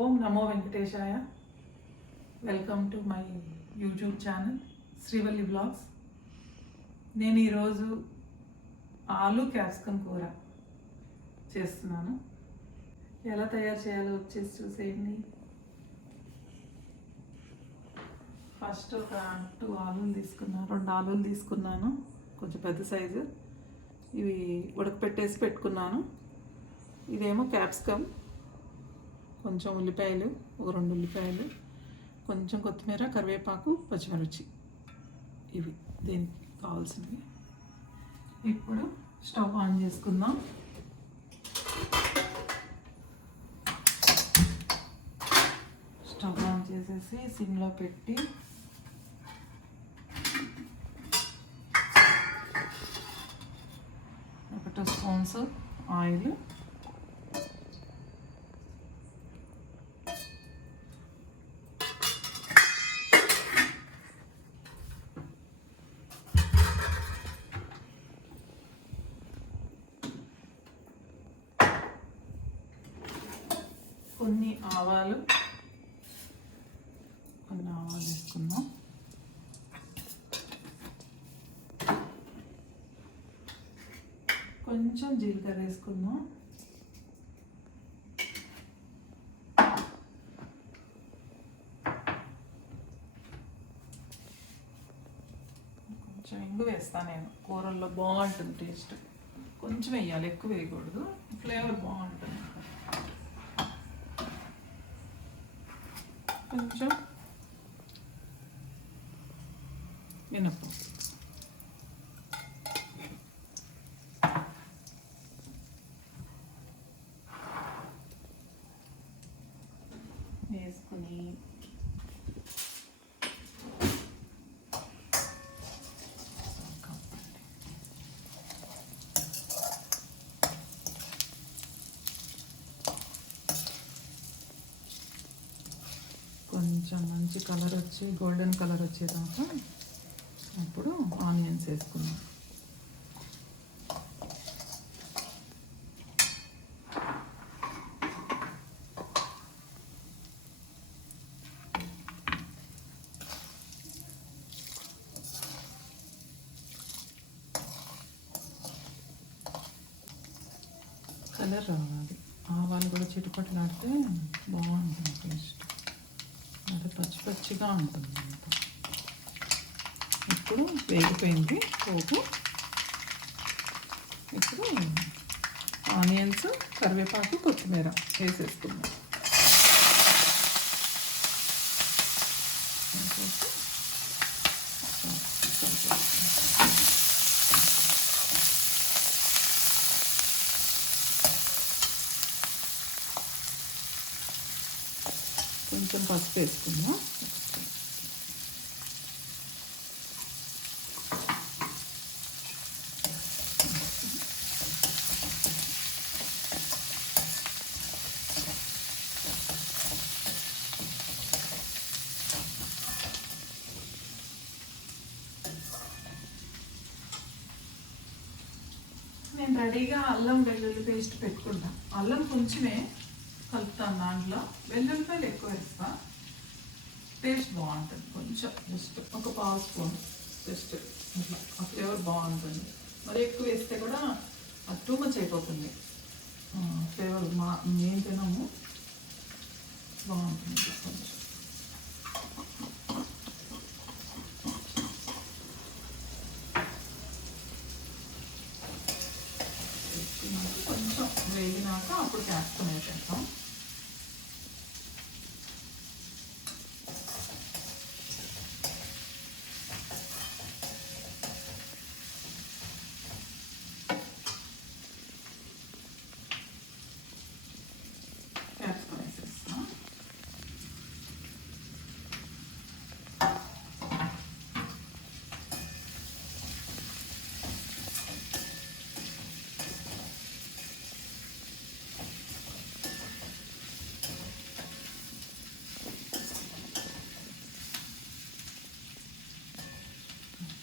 ఓం నమో వెంకటేశాయ. Welcome to my YouTube channel Srivalli blogs. నేను ఈరోజు ఆలు క్యాప్సికమ్ కూర చేస్తున్నాను. ఎలా తయారు చేయాలో వచ్చేసి చూసేయండి. ఫస్ట్ ఒక 2 ఆలులు తీసుకున్నాను, 2 ఆలులు తీసుకున్నాను, కొంచెం పెద్ద సైజు. ఇవి ఉడకపెట్టేసి పెట్టుకున్నాను. ఇదేమో క్యాప్సికమ్, కొంచెం ఉల్లిపాయలు, ఒక 2 ఉల్లిపాయలు, కొంచెం కొత్తిమీర, కరివేపాకు, పచ్చిమిర్చి. ఇవి దీనికి కావాల్సినవి. ఇప్పుడు స్టవ్ ఆన్ చేసుకుందాం. స్టవ్ ఆన్ చేసేసి సిమ్లో పెట్టి ఒక 2 స్పూన్స్ ఆయిల్, కొన్ని ఆవాలు వేసుకుందాం. కొంచెం జీలకర్ర వేసుకుందాం. కొంచెం ఇంగు వేస్తాను నేను, కూరల్లో బాగుంటుంది టేస్ట్. కొంచెం వేయాలి, ఎక్కువ వేయకూడదు, ఫ్లేవర్ బాగుంటుంది. కొంచెం మినప్పు, వేసుకుని కొంచెం మంచి కలర్ వచ్చి గోల్డెన్ కలర్ వచ్చేదాకా అప్పుడు ఆనియన్స్ వేసుకున్నాం. కలర్ రావాలి, ఆవాలు కూడా చిటుపట్లాడితే బాగుంటుంది టేస్ట్. అది పచ్చి పచ్చిగా ఉంటుంది అంతా. ఇప్పుడు వేగిపోయింది పోపు. ఇప్పుడు ఆనియన్స్, కరివేపాకు, కొత్తిమీర వేసేసుకుందాం. కొంచెం పసుపు వేసుకుందాం. నేను రెడీగా అల్లం వెల్లుల్లి పేస్ట్ పెట్టుకుంటా. అల్లం కొంచెమే కలుపుతాను, దాంట్లో వెల్లుల్లిపాయలు ఎక్కువ వేస్తా, టేస్ట్ బాగుంటుంది. కొంచెం జస్ట్ ఒక 1/2 స్పూన్ జస్ట్ ఇట్లా, ఆ ఫ్లేవర్ బాగుంటుంది. మరి ఎక్కువ వేస్తే కూడా అది టూ మచ్ అయిపోతుంది ఫ్లేవర్. మేము తినము, బాగుంటుంది కొంచెం. కొంచెం వేగినాక అప్పుడు క్యాప్సికమ్ వేసేస్తాం. క్యాప్సికమ్ వేసేస్తాం.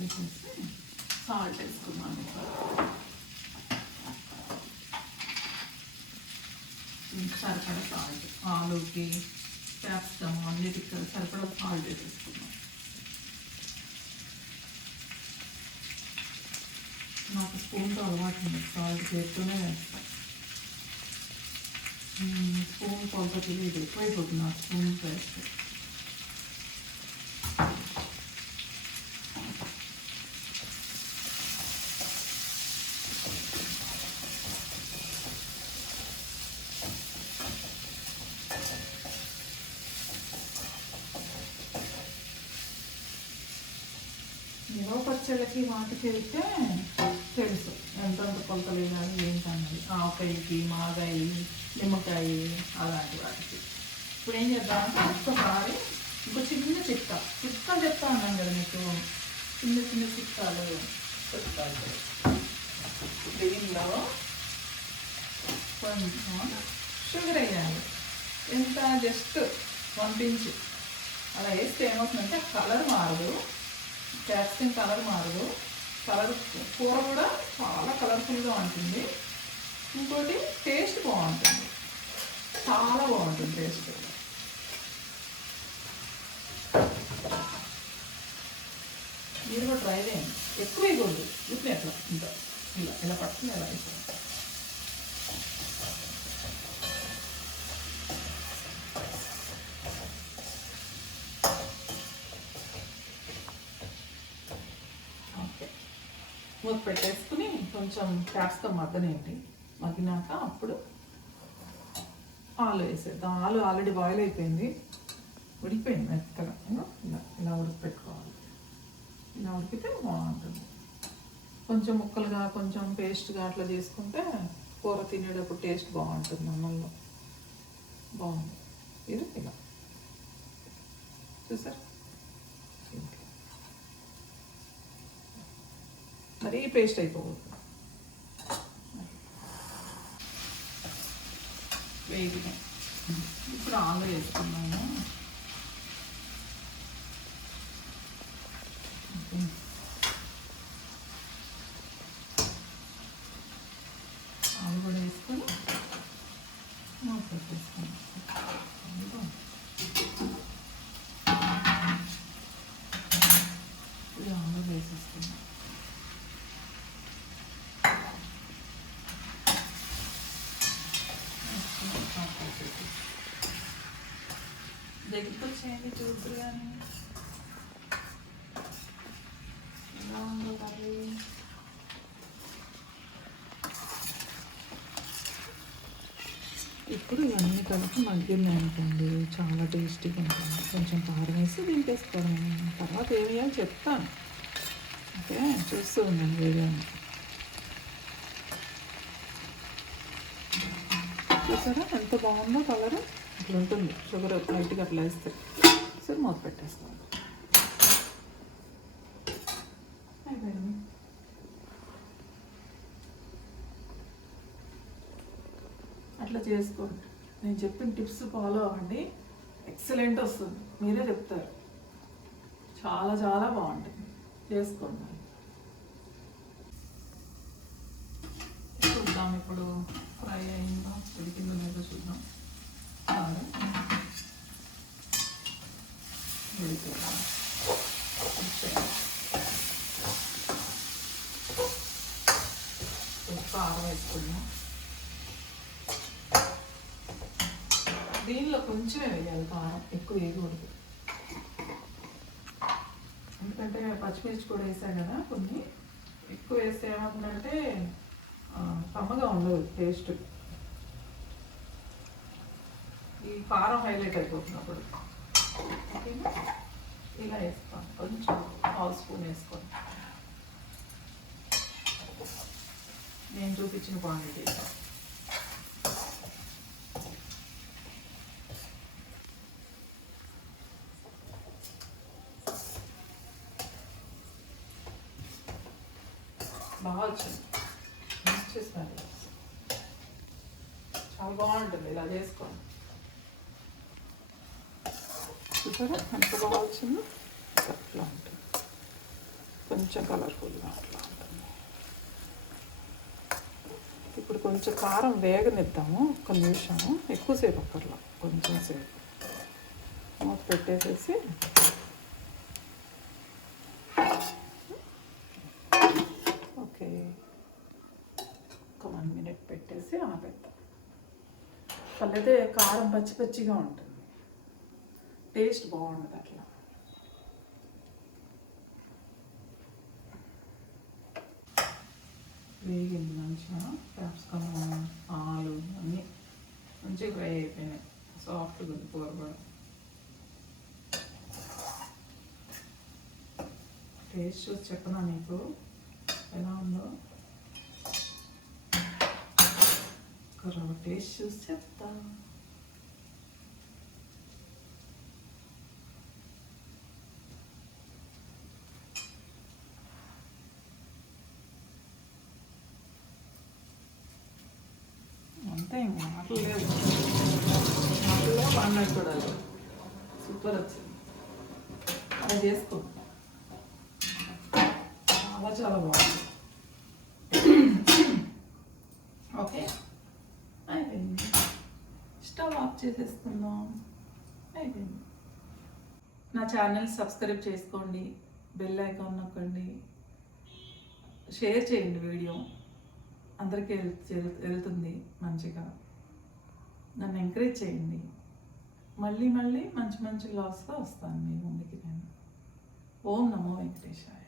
వేసేసి సాల్ట్ వేసుకున్నాను. సరిపడా సాల్ట్, ఆలూకి క్యాప్సికమ్ అన్నిటికి సరిపడా సాల్ట్ వేసేసుకున్నాం. నాకు స్పూన్తో అలవాటు ఉంది, సాల్ట్ చేస్తూనే వేస్తాను. స్పూన్ కొలత తెలియదు, ఎక్కువైపోతుంది నాకు స్పూన్ వేస్తే. నిలవ పచ్చళ్ళకి వాటికి అయితే తెలుసు ఎంతంత కొలతలు వేయాలి ఏంటన్నది. ఆవకాయకి, మాగాయ, నిమ్మకాయ అలాంటి వాటికి. ఇప్పుడు ఏం చేద్దామంటే ఒక్కసారి ఇంకో చిన్న చిట్కాలు చెప్తా ఉన్నాను కదా మీకు, చిన్న చిన్న చిట్కాలు చెప్తాను. దీనిలో కొంచెం షుగర్ వేయాలి. ఎంత జస్ట్ 1 pinch అలా వేస్తే ఏమవుతుందంటే కలర్ మారదు, క్యాప్సికమ్ కలర్ మారదు, కూర కూడా చాలా కలర్ఫుల్గా ఉంటుంది. ఇంకోటి టేస్ట్ బాగుంటుంది, చాలా బాగుంటుంది టేస్ట్. మీరు కూడా ట్రై చేయండి. ఎక్కువ వేయకూడదు, ఇప్పుడు ఎట్లా ఇంకా ఇలా పట్టుకుని ఎలా వేసుకోండి. మూత పెట్టేసుకుని కొంచెం క్యాప్సికమ్ మగ్గినాక అప్పుడు ఆలు వేసేద్దాం. ఆలు ఆల్రెడీ బాయిల్ అయిపోయింది, ఉడికిపోయింది మెత్తగా. ఇలా ఉడికిపెట్టుకోవాలి. ఇలా ఉడికితే బాగుంటుంది. కొంచెం ముక్కలుగా కొంచెం పేస్ట్గా అట్లా చేసుకుంటే కూర తినేటప్పుడు టేస్ట్ బాగుంటుంది. అన్నంలో బాగుంది. ఇది ఇలా చూసారు, మరీ పేస్ట్ అయిపోవద్దు. వేగినాయి. ఇప్పుడు ఆలు వేసుకున్నాము. ఆలు కూడా వేసుకొని మూత పెట్టేసుకున్నాం. ఇప్పుడు ఆలు వేసేసుకున్నాం. దగ్గరికి వచ్చేయండి, చూద్దరు కానీ ఎలా ఉందో కర్రీ. ఇప్పుడు ఇవన్నీ కలిపి మగ్గినాయి అనుకోండి, చాలా టేస్టీగా ఉంటుంది. కొంచెం కారం వేసి దింపేసుకోవడం. తర్వాత ఏమి వేయాలి చెప్తాను, ఓకే? చూస్తూ ఉన్నాను వీడియోని. చూసారా ఎంత బాగుందో కలర్? అట్లా ఉంటుంది. షుగర్ లైట్గా అట్లా వేస్తే సరే మూత పెట్టేసుకోవాలి. అట్లా చేసుకోండి. నేను చెప్పిన టిప్స్ ఫాలో అవ్వండి, ఎక్సలెంట్ వస్తుంది. మీరే చెప్తారు, చాలా చాలా బాగుంటుంది. చేసుకోండి. చూద్దాం ఇప్పుడు ఫ్రై అయిందో ఉడికిందో లేదో చూద్దాం. కారం వేసుకున్నాం. దీనిలో కొంచెమే వేయాలి కారం, ఎక్కువ వేయకూడదు. ఎందుకంటే పచ్చిమిర్చి కూడా వేసాం కదా, కొన్ని ఎక్కువ వేస్తే ఏమవుతుందంటే కమ్మగా ఉండదు టేస్ట్. ఈ కారం హైలైట్ అయిపోతున్నప్పుడు ఓకేనా? ఇలా వేస్తాం. కొంచెం 1/2 స్పూన్ వేసుకోండి. నేను చూపించిన క్వాంటిటీ. బాగా వచ్చింది, చేస్తాను. చాలా బాగుంటుంది ఇలా చేసుకోండి. చూసారా ఎంత బాగా వచ్చిందో? అట్లా ఉంటుంది, కొంచెం కలర్ఫుల్గా అట్లా ఉంటుంది. ఇప్పుడు కొంచెం కారం వేగనిద్దాము, ఒక నిమిషము, ఎక్కువసేపు అక్కర్లా, కొంచెం సేపు మూత పెట్టేసేసి ఓకే ఒక 1 మినిట్ పెట్టేసి ఆపేద్దాం. పల్లెతే కారం పచ్చి పచ్చిగా ఉంటుంది, టేస్ట్ బాగుంటుంది అట్లా. వేగింది మంచిగా, క్యాప్సికమ్ ఆలు అన్నీ మంచిగా ఫ్రై అయిపోయినాయి, సాఫ్ట్గా ఉంది కూర కూడా. టేస్ట్ చూసి చెప్పనా నీకు ఎలా ఉందో? టేస్ట్ చూసి చెప్తా. అంతే, ఇంకా మాటలు లేవు, మాటల్లో బాగున్నట్టు చూడాలి. సూపర్ వచ్చింది, అలా చేసుకో, చాలా చాలా బాగుంది. ఓకే అయిపోయింది, స్టవ్ ఆఫ్ చేసేసుకుందాం. అయిపోయింది. నా ఛానల్ సబ్స్క్రైబ్ చేసుకోండి, బెల్ ఐకాన్ నొక్కండి, షేర్ చేయండి, వీడియో అందరికీ వెళ్తుంది మంచిగా. నన్ను ఎంకరేజ్ చేయండి. మళ్ళీ మళ్ళీ మంచి మంచి వ్లాగ్స్తో వస్తాను మీ ముందుకి నేను. ఓం నమో వెంకటేశాయ.